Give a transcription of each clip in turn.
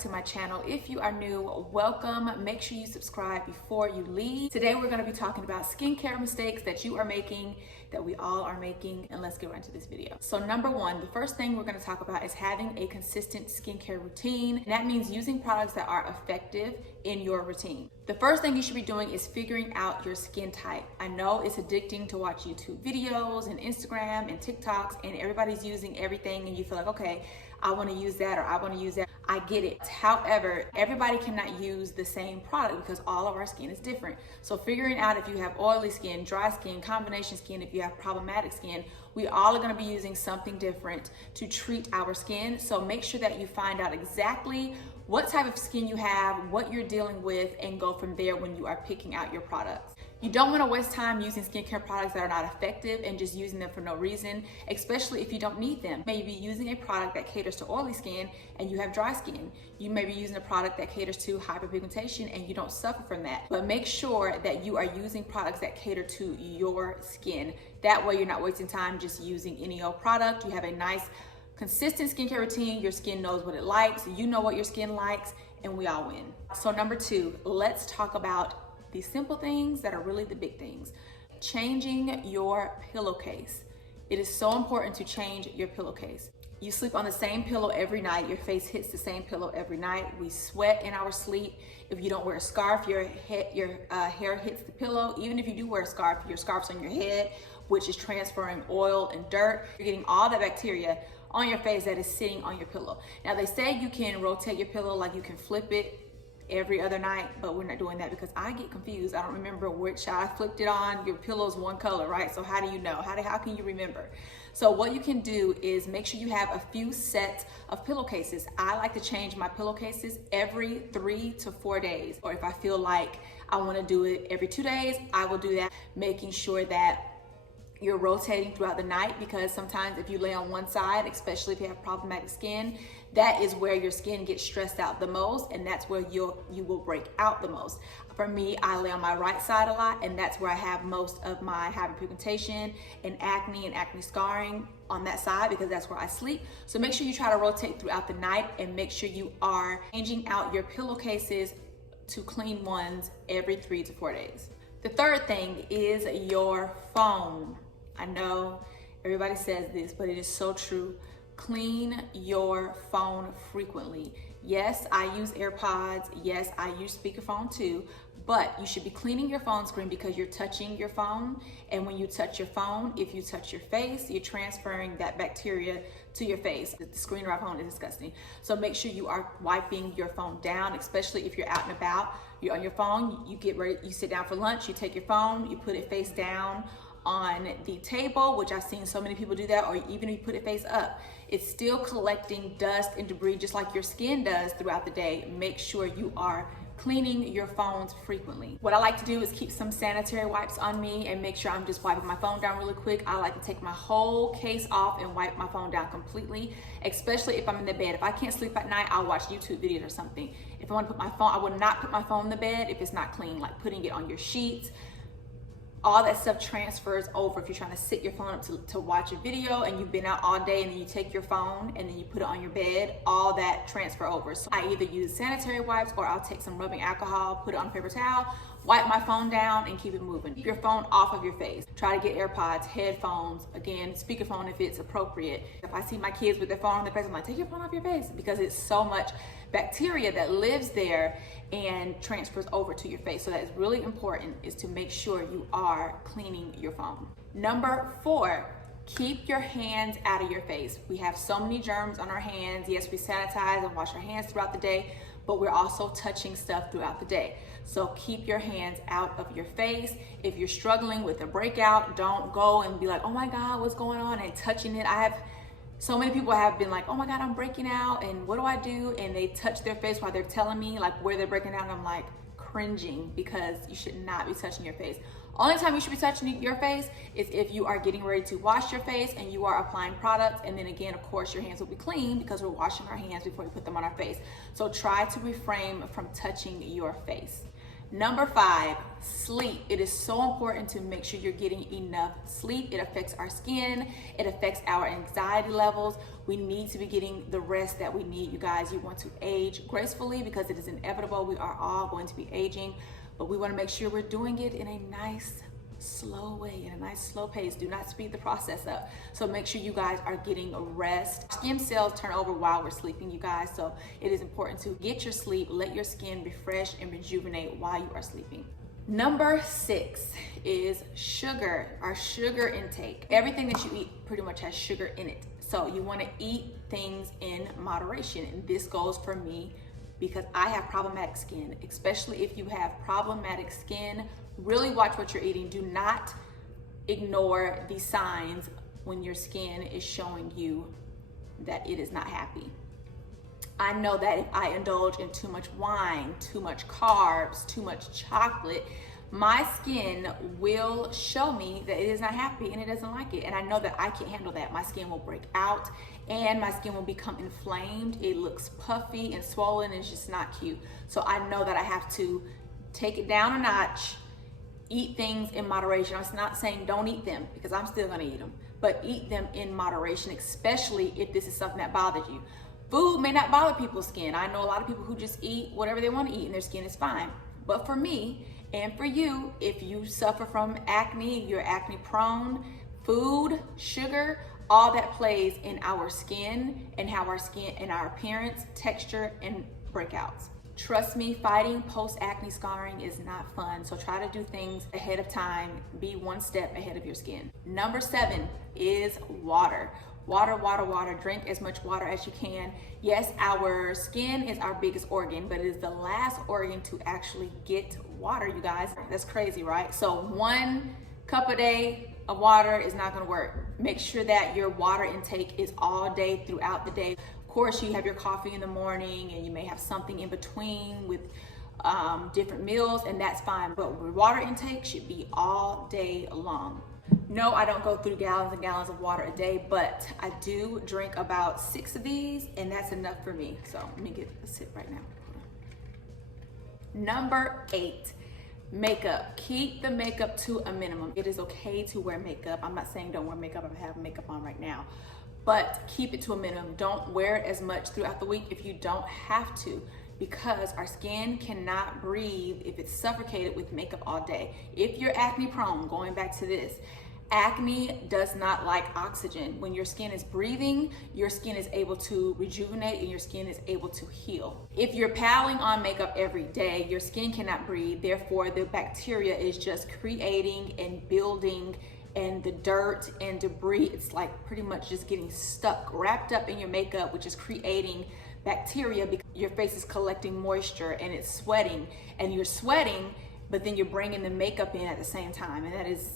to my channel. If you are new, welcome. Make sure you subscribe before you leave. Today we're going to be talking about skincare mistakes that you are making, that we all are making, and let's get right into this video. So number one, the first thing we're going to talk about is having a consistent skincare routine. And that means using products that are effective in your routine. The first thing you should be doing is figuring out your skin type. I know it's addicting to watch YouTube videos and Instagram and TikToks, and everybody's using everything and you feel like, okay, I want to use that or I want to use that. I get it. However, everybody cannot use the same product because all of our skin is different. So figuring out if you have oily skin, dry skin, combination skin, if you have problematic skin, we all are going to be using something different to treat our skin. So make sure that you find out exactly what type of skin you have, what you're dealing with, and go from there when you are picking out your products. You don't want to waste time using skincare products that are not effective and just using them for no reason, especially if you don't need them. You may be using a product that caters to oily skin and you have dry skin. You may be using a product that caters to hyperpigmentation and you don't suffer from that. But make sure that you are using products that cater to your skin. That way you're not wasting time just using any old product. You have a nice, consistent skincare routine. Your skin knows what it likes. You know what your skin likes, and we all win. So number two, let's talk about the simple things that are really the big things. Changing your pillowcase. It is so important to change your pillowcase. You sleep on the same pillow every night. Your face hits the same pillow every night. We sweat in our sleep. If you don't wear a scarf, your hair hits the pillow. Even if you do wear a scarf, your scarf's on your head, which is transferring oil and dirt. You're getting all that bacteria on your face that is sitting on your pillow. Now they say you can rotate your pillow, like you can flip it every other night, but we're not doing that because I get confused. I don't remember which I flipped it on. Your pillow's one color, right? So how do you know? How can you remember? So what you can do is make sure you have a few sets of pillowcases. I like to change my pillowcases every 3 to 4 days. Or if I feel like I want to do it every 2 days, I will do that, making sure that you're rotating throughout the night, because sometimes if you lay on one side, especially if you have problematic skin, that is where your skin gets stressed out the most, and that's where you will break out the most. For me, I lay on my right side a lot, and that's where I have most of my hyperpigmentation and acne scarring on that side, because that's where I sleep. So make sure you try to rotate throughout the night, and make sure you are changing out your pillowcases to clean ones every 3 to 4 days. The third thing is your phone. I know everybody says this, but it is so true. Clean your phone frequently. Yes, I use AirPods. Yes, I use speakerphone too, but you should be cleaning your phone screen because you're touching your phone. And when you touch your phone, if you touch your face, you're transferring that bacteria to your face. The screen of our phone is disgusting. So make sure you are wiping your phone down, especially if you're out and about. You're on your phone, you get ready, you sit down for lunch, you take your phone, you put it face down on the table, which I've seen so many people do that, or even if you put it face up, it's still collecting dust and debris just like your skin does throughout the day. Make sure you are cleaning your phones frequently. What I like to do is keep some sanitary wipes on me and make sure I'm just wiping my phone down really quick. I like to take my whole case off and wipe my phone down completely, especially if I'm in the bed. If I can't sleep at night, I'll watch YouTube videos or something. If I want to put my phone, I would not put my phone in the bed if it's not clean, like putting it on your sheets. All that stuff transfers over. If you're trying to sit your phone up to watch a video and you've been out all day and then you take your phone and then you put it on your bed, all that transfer over. So I either use sanitary wipes or I'll take some rubbing alcohol, put it on a paper towel, wipe my phone down and keep it moving. Keep your phone off of your face. Try to get AirPods, headphones, again, speakerphone if it's appropriate. If I see my kids with their phone on their face, I'm like, take your phone off your face, because it's so much bacteria that lives there and transfers over to your face. So that is really important, is to make sure you are cleaning your phone. Number 4, keep your hands out of your face. We have so many germs on our hands. Yes, we sanitize and wash our hands throughout the day, but we're also touching stuff throughout the day. So keep your hands out of your face. If you're struggling with a breakout, don't go and be like, oh my God, what's going on, and touching it. So many people have been like, oh my God, I'm breaking out, and what do I do? And they touch their face while they're telling me like where they're breaking out, and I'm like cringing, because you should not be touching your face. Only time you should be touching your face is if you are getting ready to wash your face and you are applying products, and then again, of course, your hands will be clean because we're washing our hands before we put them on our face. So try to refrain from touching your face. Number 5, sleep. It is so important to make sure you're getting enough sleep. It affects our skin. It affects our anxiety levels. We need to be getting the rest that we need, you guys. You want to age gracefully because it is inevitable. We are all going to be aging, but we want to make sure we're doing it in a nice, slow way, in a nice slow pace. Do not speed the process up. So make sure you guys are getting rest. Skin cells turn over while we're sleeping, you guys. So it is important to get your sleep, let your skin refresh and rejuvenate while you are sleeping. Number 6 is sugar, our sugar intake. Everything that you eat pretty much has sugar in it. So you want to eat things in moderation. And this goes for me because I have problematic skin, especially if you have problematic skin. Really watch what you're eating. Do not ignore the signs when your skin is showing you that it is not happy. I know that if I indulge in too much wine, too much carbs, too much chocolate, my skin will show me that it is not happy and it doesn't like it. And I know that I can't handle that. My skin will break out and my skin will become inflamed. It looks puffy and swollen and it's just not cute. So I know that I have to take it down a notch. Eat things in moderation. I'm not saying don't eat them because I'm still gonna eat them, but eat them in moderation, especially if this is something that bothers you. Food may not bother people's skin. I know a lot of people who just eat whatever they want to eat and their skin is fine. But for me and for you, if you suffer from acne, you're acne prone, food, sugar, all that plays in our skin and how our skin and our appearance, texture, and breakouts. Trust me, fighting post-acne scarring is not fun. So try to do things ahead of time. Be one step ahead of your skin. Number 7 is water. Water, water, water. Drink as much water as you can. Yes, our skin is our biggest organ, but it is the last organ to actually get water, you guys. That's crazy, right? So 1 cup a day of water is not gonna work. Make sure that your water intake is all day throughout the day. Of course, you have your coffee in the morning and you may have something in between with different meals, and that's fine. But water intake should be all day long. No, I don't go through gallons and gallons of water a day, but I do drink about 6 of these, and that's enough for me. So let me get a sip right now. Number 8, makeup. Keep the makeup to a minimum. It is okay to wear makeup. I'm not saying don't wear makeup. I have makeup on right now, but keep it to a minimum. Don't wear it as much throughout the week if you don't have to, because our skin cannot breathe if it's suffocated with makeup all day. If you're acne prone, going back to this, acne does not like oxygen. When your skin is breathing, your skin is able to rejuvenate and your skin is able to heal. If you're piling on makeup every day, your skin cannot breathe. Therefore, the bacteria is just creating and building, and the dirt and debris, it's like pretty much just getting stuck, wrapped up in your makeup, which is creating bacteria because your face is collecting moisture and it's sweating, and you're sweating, but then you're bringing the makeup in at the same time, and that is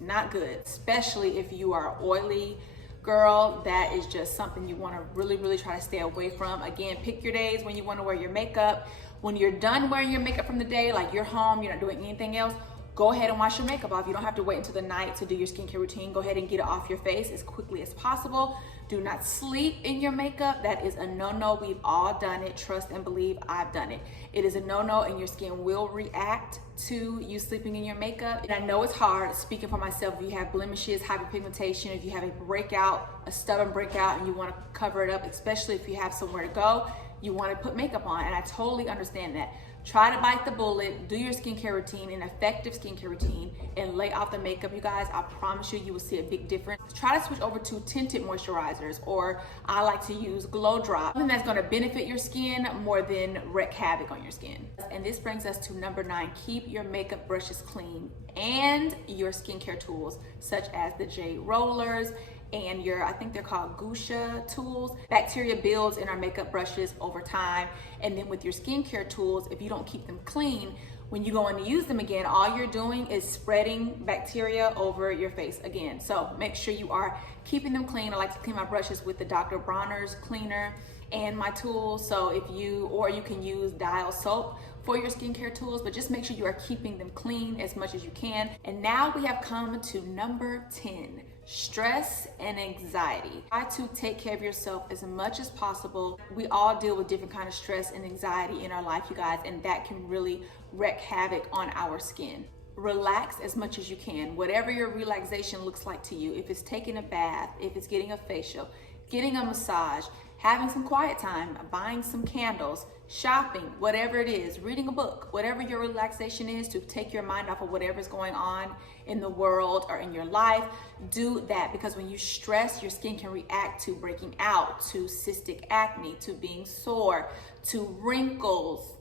not good, especially if you are oily girl. That is just something you want to really try to stay away from. Again, pick your days when you want to wear your makeup. When you're done wearing your makeup from the day, like you're home, you're not doing anything else, go ahead and wash your makeup off. You don't have to wait until the night to do your skincare routine. Go ahead and get it off your face as quickly as possible. Do not sleep in your makeup. That is a no-no. We've all done it. Trust and believe, I've done it. It is a no-no, and your skin will react to you sleeping in your makeup. And I know it's hard, speaking for myself, if you have blemishes, hyperpigmentation, if you have a breakout, a stubborn breakout, and you want to cover it up, especially if you have somewhere to go, you want to put makeup on, and I totally understand that. Try to bite the bullet, do your skincare routine, an effective skincare routine, and lay off the makeup, you guys. I promise you, you will see a big difference. Try to switch over to tinted moisturizers, or I like to use Glow Drop, something that's gonna benefit your skin more than wreak havoc on your skin. And this brings us to number 9, keep your makeup brushes clean and your skincare tools, such as the Jade rollers and your, I think they're called Gusha tools. Bacteria builds in our makeup brushes over time. And then with your skincare tools, if you don't keep them clean, when you go in to use them again, all you're doing is spreading bacteria over your face again. So make sure you are keeping them clean. I like to clean my brushes with the Dr. Bronner's cleaner and my tools. So if you, or you can use Dial soap for your skincare tools, but just make sure you are keeping them clean as much as you can. And now we have come to number 10. stress and anxiety. Try to take care of yourself as much as possible. We all deal with different kind of stress and anxiety in our life, you guys, and that can really wreak havoc on our skin. Relax as much as you can. Whatever your relaxation looks like to you, if it's taking a bath, if it's getting a facial, getting a massage, having some quiet time, buying some candles, shopping, whatever it is, reading a book, whatever your relaxation is to take your mind off of whatever's going on in the world or in your life, do that. Because when you stress, your skin can react to breaking out, to cystic acne, to being sore, to wrinkles.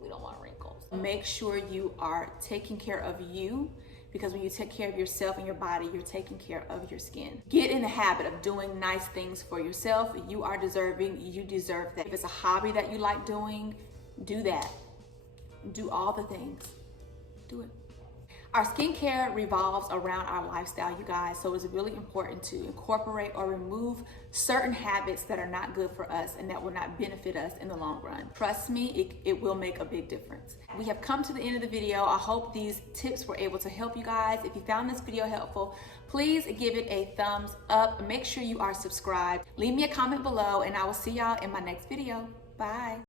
We don't want wrinkles. Make sure you are taking care of you, because when you take care of yourself and your body, you're taking care of your skin. Get in the habit of doing nice things for yourself. You are deserving, you deserve that. If it's a hobby that you like doing, do that. Do all the things, do it. Our skincare revolves around our lifestyle, you guys, so it's really important to incorporate or remove certain habits that are not good for us and that will not benefit us in the long run. Trust me, it will make a big difference. We have come to the end of the video. I hope these tips were able to help you guys. If you found this video helpful, please give it a thumbs up. Make sure you are subscribed. Leave me a comment below, and I will see y'all in my next video. Bye.